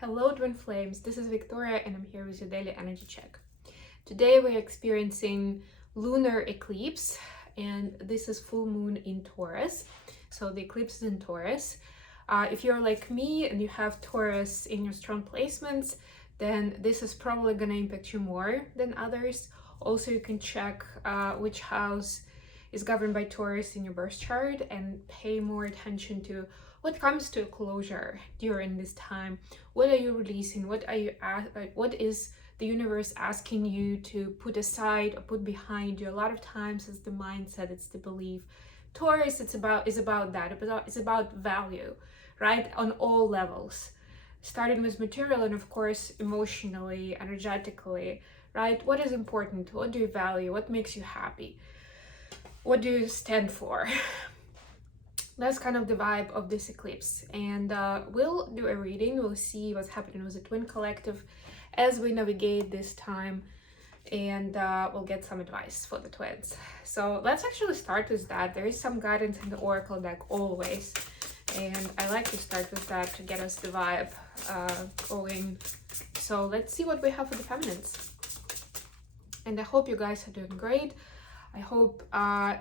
Hello twin flames, this is Victoria and I'm here with your daily energy check. Today we're experiencing lunar eclipse and this is full moon in Taurus. So the eclipse is in Taurus. If you're like me and you have Taurus in your strong placements, then this is probably going to impact you more than others. Also, you can check which house is governed by Taurus in your birth chart and pay more attention to what comes to a closure during this time. What are you releasing? What is the universe asking you to put aside or put behind you? A lot of times it's the mindset, it's the belief. Taurus, it's about that. It's about value, right? On all levels, starting with material and of course emotionally, energetically, right? What is important? What do you value? What makes you happy? What do you stand for? That's kind of the vibe of this eclipse, and we'll do a reading. We'll see what's happening with the twin collective as we navigate this time, and we'll get some advice for the twins. So let's actually start with that. There is some guidance in the oracle deck always, and I like to start with that to get us the vibe going. So let's see what we have for the feminines, and I hope you guys are doing great. I hope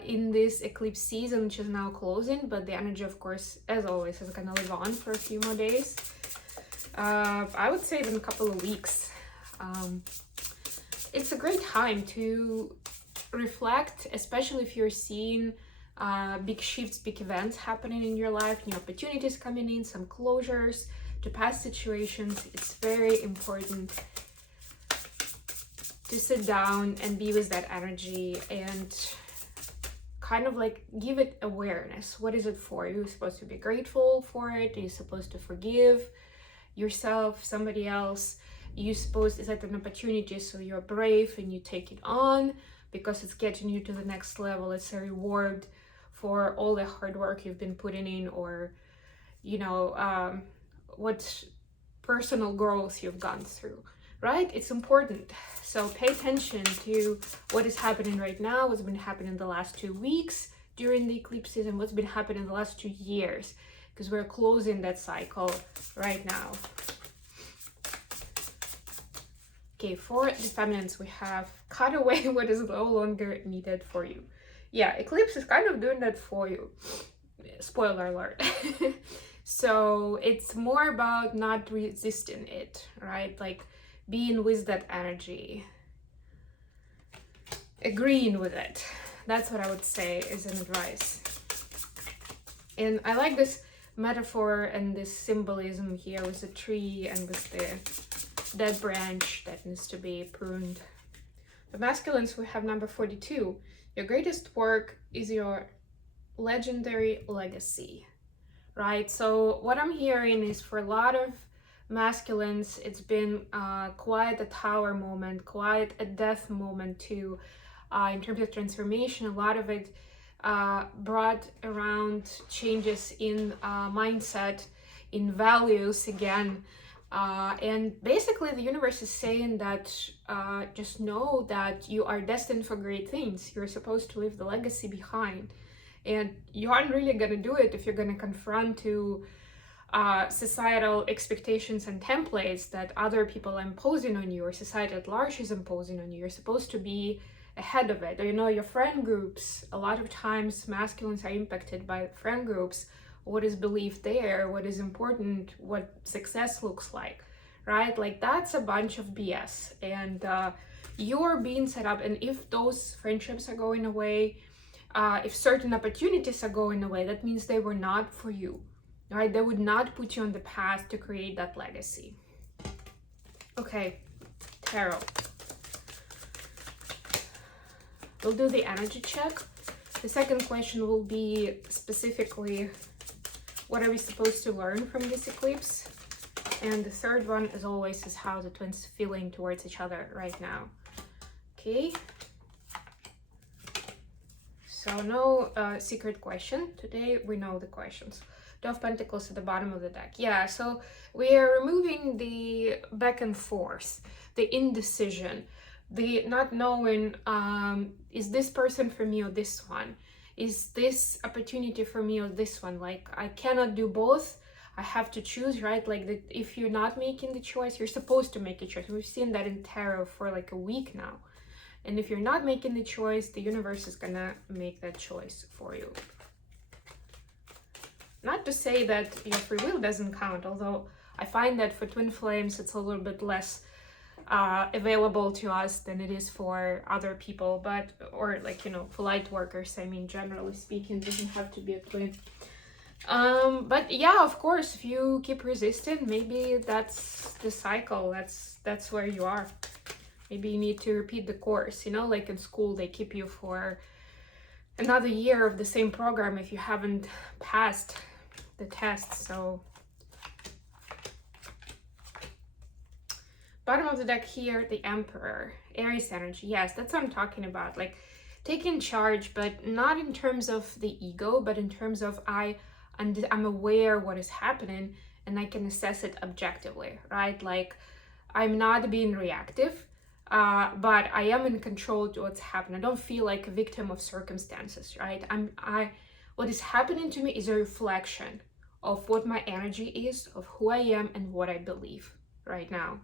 in this eclipse season, which is now closing, but the energy, of course, as always, is gonna live on for a few more days. I would say even a couple of weeks. It's a great time to reflect, especially if you're seeing big shifts, big events happening in your life, new opportunities coming in, some closures to past situations. It's very important to sit down and be with that energy and kind of like give it awareness. What is it for? You're supposed to be grateful for it. You're supposed to forgive yourself, somebody else. Is that an opportunity? So you're brave and you take it on because it's getting you to the next level. It's a reward for all the hard work you've been putting in, or, you know, what personal growth you've gone through, right? It's important. So pay attention to what is happening right now, what's been happening in the last 2 weeks during the eclipse season, what's been happening in the last 2 years, because we're closing that cycle right now. Okay, for the feminines, we have cut away what is no longer needed for you. Yeah, eclipse is kind of doing that for you. Spoiler alert. So it's more about not resisting it, right? Like being with that energy, agreeing with it. That's what I would say is an advice. And I like this metaphor and this symbolism here with the tree and with the dead branch that needs to be pruned. The masculines, we have number 42. Your greatest work is your legendary legacy, right? So what I'm hearing is for a lot of masculines, it's been quite a tower moment, quite a death moment too, in terms of transformation. A lot of it brought around changes in mindset, in values again, and basically the universe is saying that just know that you are destined for great things. You're supposed to leave the legacy behind, and you aren't really going to do it if you're going to confront to societal expectations and templates that other people are imposing on you, or society at large is imposing on you. You're supposed to be ahead of it. Or, you know, your friend groups, a lot of times masculines are impacted by friend groups, what is believed there, what is important, what success looks like, right? Like that's a bunch of BS, and you're being set up. And if those friendships are going away, if certain opportunities are going away, that means they were not for you. Right? They would not put you on the path to create that legacy. Okay, tarot. We'll do the energy check. The second question will be specifically, what are we supposed to learn from this eclipse? And the third one, as always, is how the twins feeling towards each other right now. Okay. So no secret question. Today we know the questions. Two of Pentacles at the bottom of the deck. Yeah, so we are removing the back and forth, the indecision, the not knowing, is this person for me or this one? Is this opportunity for me or this one? Like, I cannot do both. I have to choose, right? Like that, if you're not making the choice, you're supposed to make a choice. We've seen that in tarot for like a week now. And if you're not making the choice, the universe is gonna make that choice for you. Not to say that your free will doesn't count, although I find that for twin flames, it's a little bit less available to us than it is for other people, but, or like, you know, for light workers, I mean, generally speaking, it doesn't have to be a twin. But yeah, of course, if you keep resisting, maybe that's the cycle, that's where you are. Maybe you need to repeat the course, you know, like in school, they keep you for another year of the same program if you haven't passed the test. So bottom of the deck here, the Emperor, Aries energy. Yes, that's what I'm talking about, like taking charge, but not in terms of the ego, but in terms of I'm aware what is happening and I can assess it objectively, right? Like I'm not being reactive, but I am in control to what's happening. I don't feel like a victim of circumstances, right? What is happening to me is a reflection of what my energy is, of who I am and what I believe right now.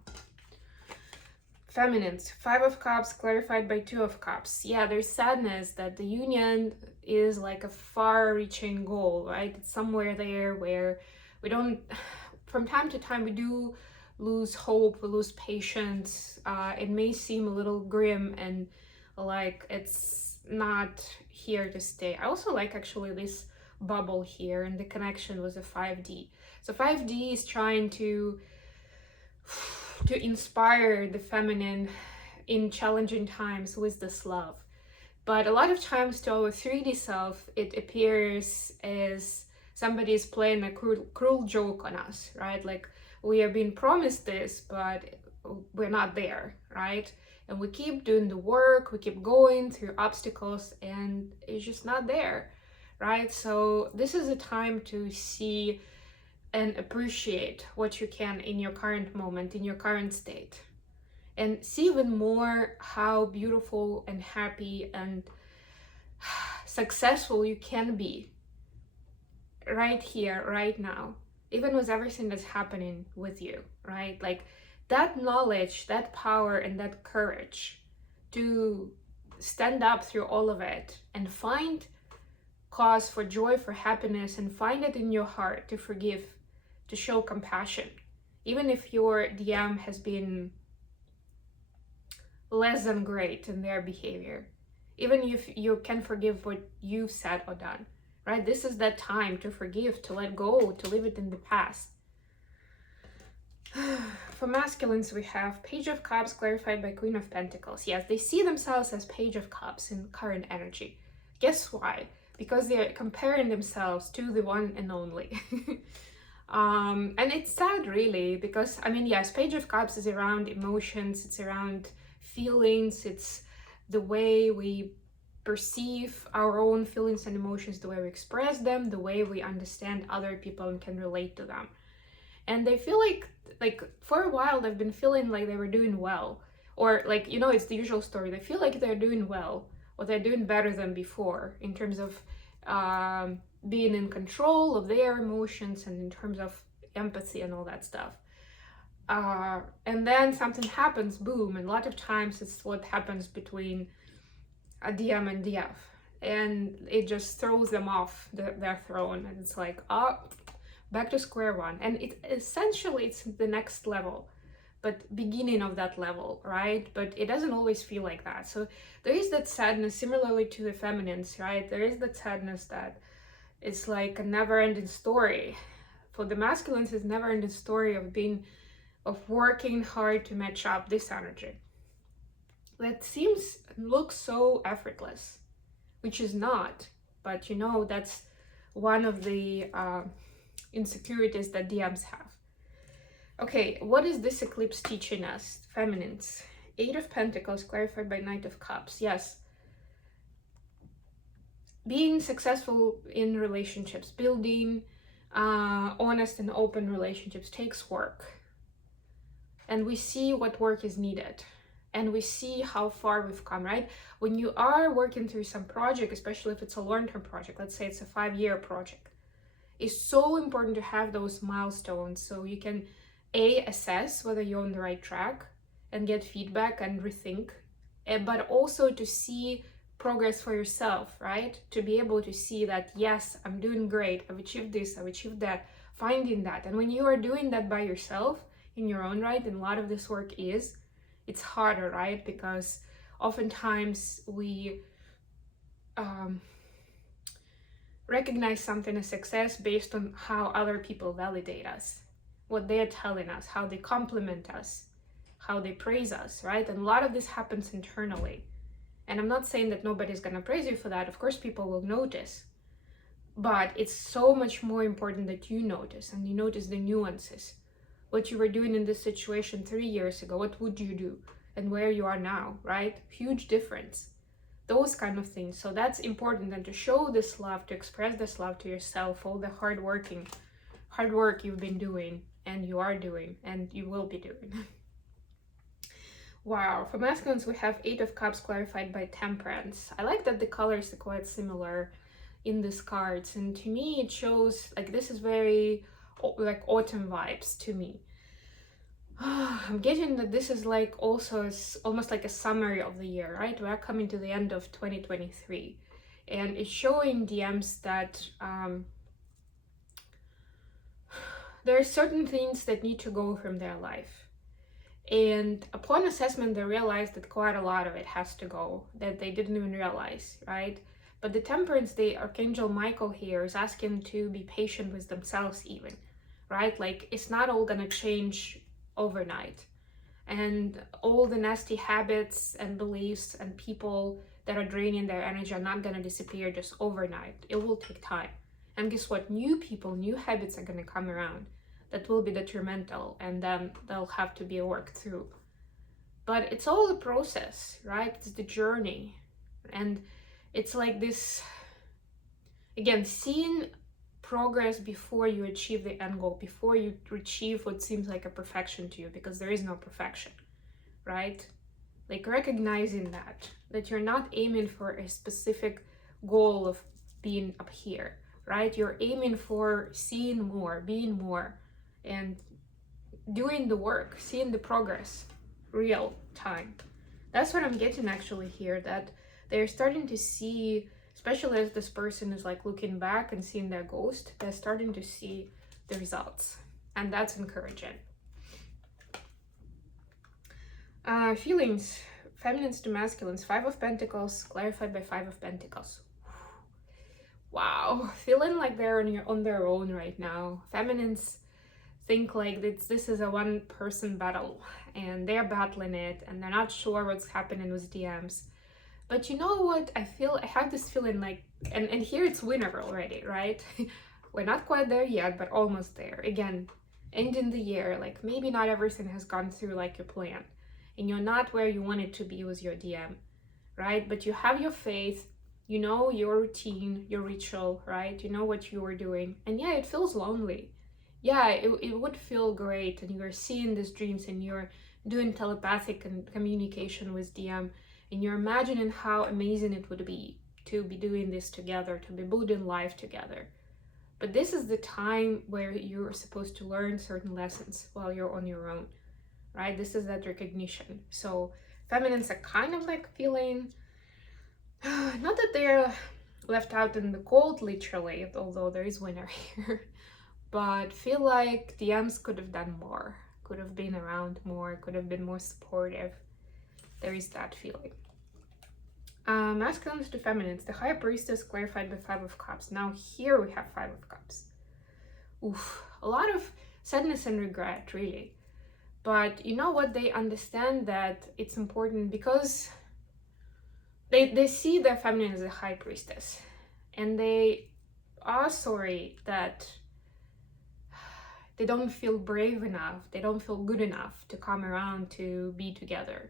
Feminines, 5 of Cups clarified by 2 of Cups. Yeah, there's sadness that the union is like a far-reaching goal, right? It's somewhere there where we don't, from time to time, we do lose hope, we lose patience. It may seem a little grim and like it's not here to stay. I also like actually this bubble here and the connection with the 5D. So 5D is trying to inspire the feminine in challenging times with this love. But a lot of times to our 3D self, it appears as somebody is playing a cruel joke on us, right? Like we are being promised this, but we're not there, right? And we keep doing the work, we keep going through obstacles, and it's just not there, right? So this is a time to see and appreciate what you can in your current moment, in your current state. And see even more how beautiful and happy and successful you can be right here, right now, even with everything that's happening with you, right? Like that knowledge, that power, and that courage to stand up through all of it and find cause for joy, for happiness, and find it in your heart to forgive, to show compassion, even if your DM has been less than great in their behavior, even if you can forgive what you've said or done, right? This is that time to forgive, to let go, to leave it in the past. For masculines, we have Page of Cups clarified by Queen of Pentacles. Yes, they see themselves as Page of Cups in current energy. Guess why? Because they're comparing themselves to the one and only. And it's sad, really, because, I mean, yes, Page of Cups is around emotions, it's around feelings, it's the way we perceive our own feelings and emotions, the way we express them, the way we understand other people and can relate to them. And they feel like for a while they've been feeling like they were doing well, or like, you know, it's the usual story, they feel like they're doing well or they're doing better than before in terms of being in control of their emotions and in terms of empathy and all that stuff. And then something happens, boom, and a lot of times it's what happens between a DM and DF, and it just throws them off their throne, and it's like, oh, back to square one. And it essentially, it's the next level, but beginning of that level, right? But it doesn't always feel like that. So there is that sadness, similarly to the feminines, right? There is that sadness that it's like a never-ending story. For the masculines, it's never-ending story of working hard to match up this energy. That looks so effortless, which is not, but you know, that's one of the insecurities that DMs have. Okay, what is this eclipse teaching us, feminines? 8 of Pentacles clarified by Knight of Cups. Yes, being successful in relationships, building honest and open relationships takes work. And we see what work is needed. And we see how far we've come, right? When you are working through some project, especially if it's a long-term project, let's say it's a 5-year project, It's so important to have those milestones so you can assess whether you're on the right track and get feedback and rethink, but also to see progress for yourself, right? To be able to see that, yes, I'm doing great, I've achieved this, I've achieved that, finding that. And when you are doing that by yourself in your own right, and a lot of this work it's harder, right? Because oftentimes we recognize something as success based on how other people validate us, what they're telling us, how they compliment us, how they praise us, right? And a lot of this happens internally. And I'm not saying that nobody's gonna praise you for that. Of course, people will notice. But it's so much more important that you notice, and you notice the nuances. What you were doing in this situation 3 years ago, what would you do? And where you are now, right? Huge difference. Those kind of things. So that's important, and to show this love, to express this love to yourself, all the hard work you've been doing, and you are doing, and you will be doing. Wow, for masculines we have 8 of Cups clarified by Temperance. I like that the colors are quite similar in these cards, and to me it shows like this is very like autumn vibes to me. I'm getting that this is like also almost like a summary of the year, right? We're coming to the end of 2023, and it's showing DMs that there are certain things that need to go from their life, and upon assessment they realized that quite a lot of it has to go that they didn't even realize, right? But the Temperance, the Archangel Michael here is asking to be patient with themselves even, right? Like it's not all gonna change overnight, and all the nasty habits and beliefs and people that are draining their energy are not gonna disappear just overnight. It will take time. And guess what? New people, new habits are gonna come around that will be detrimental, and then they'll have to be worked through. But it's all a process, right? It's the journey. And it's like this, again, seeing progress before you achieve the end goal, before you achieve what seems like a perfection to you, because there is no perfection, right? Like recognizing that you're not aiming for a specific goal of being up here, right? You're aiming for seeing more, being more, and doing the work, seeing the progress, real time. That's what I'm getting actually here, that they're starting to see, especially as this person is like looking back and seeing their ghost, they're starting to see the results, and that's encouraging. Feelings, feminines to masculines, 5 of Pentacles clarified by 5 of Pentacles. Wow, feeling like they're on their own right now. Feminines think like this is a one-person battle, and they're battling it, and they're not sure what's happening with DMs. But you know what? I have this feeling like, and here it's winter already, right? We're not quite there yet, but almost there. Again, ending the year, like maybe not everything has gone through like you planned, and you're not where you wanted to be with your DM, right? But you have your faith, you know your routine, your ritual, right? You know what you were doing, and yeah, it feels lonely. Yeah, it would feel great, and you're seeing these dreams, and you're doing telepathic and communication with DM, and you're imagining how amazing it would be to be doing this together, to be building life together. But this is the time where you're supposed to learn certain lessons while you're on your own, right? This is that recognition. So feminines are kind of like feeling, not that they're left out in the cold, literally, although there is winter here, but feel like DMs could have done more, could have been around more, could have been more supportive. There is that feeling. Masculines to feminines, the High Priestess clarified by 5 of Cups. Now here we have 5 of Cups. Oof, a lot of sadness and regret, really. But you know what? They understand that it's important because they see their feminine as a High Priestess, and they are sorry that they don't feel brave enough, they don't feel good enough to come around to be together.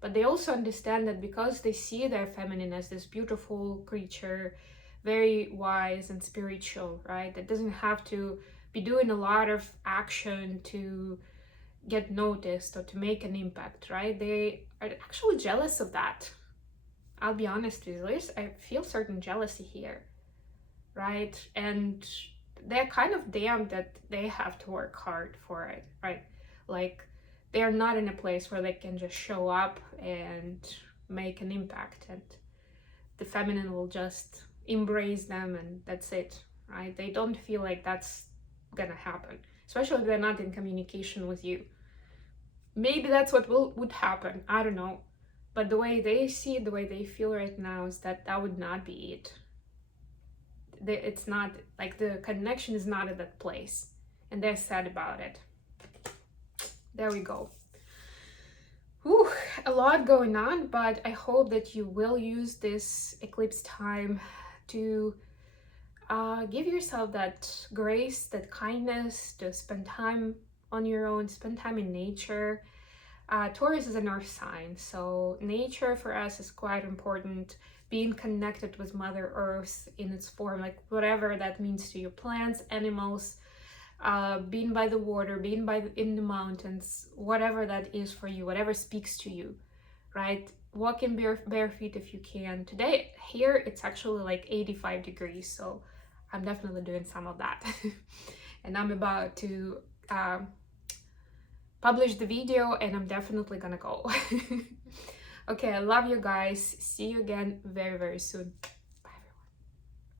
But they also understand that because they see their feminine as this beautiful creature, very wise and spiritual, right? That doesn't have to be doing a lot of action to get noticed or to make an impact, right? They are actually jealous of that. I'll be honest with you, I feel certain jealousy here, right? And they're kind of damned that they have to work hard for it, right? Like, they're not in a place where they can just show up and make an impact, and the feminine will just embrace them and that's it, right? They don't feel like that's gonna happen, especially if they're not in communication with you. Maybe that's what would happen, I don't know. But the way they see it, the way they feel right now is that that would not be it. It's not, like, the connection is not at that place, and they're sad about it. There we go. Whew, a lot going on, but I hope that you will use this eclipse time to give yourself that grace, that kindness, to spend time on your own, spend time in nature. Taurus is an earth sign, so nature for us is quite important. Being connected with Mother Earth in its form, like whatever that means to you, plants, animals, being by the water, being in the mountains, whatever that is for you, whatever speaks to you, right? Walk in bare feet if you can. Today here it's actually like 85 degrees, so I'm definitely doing some of that. And I'm about to publish the video, and I'm definitely gonna go. Okay, I love you guys. See you again very, very soon.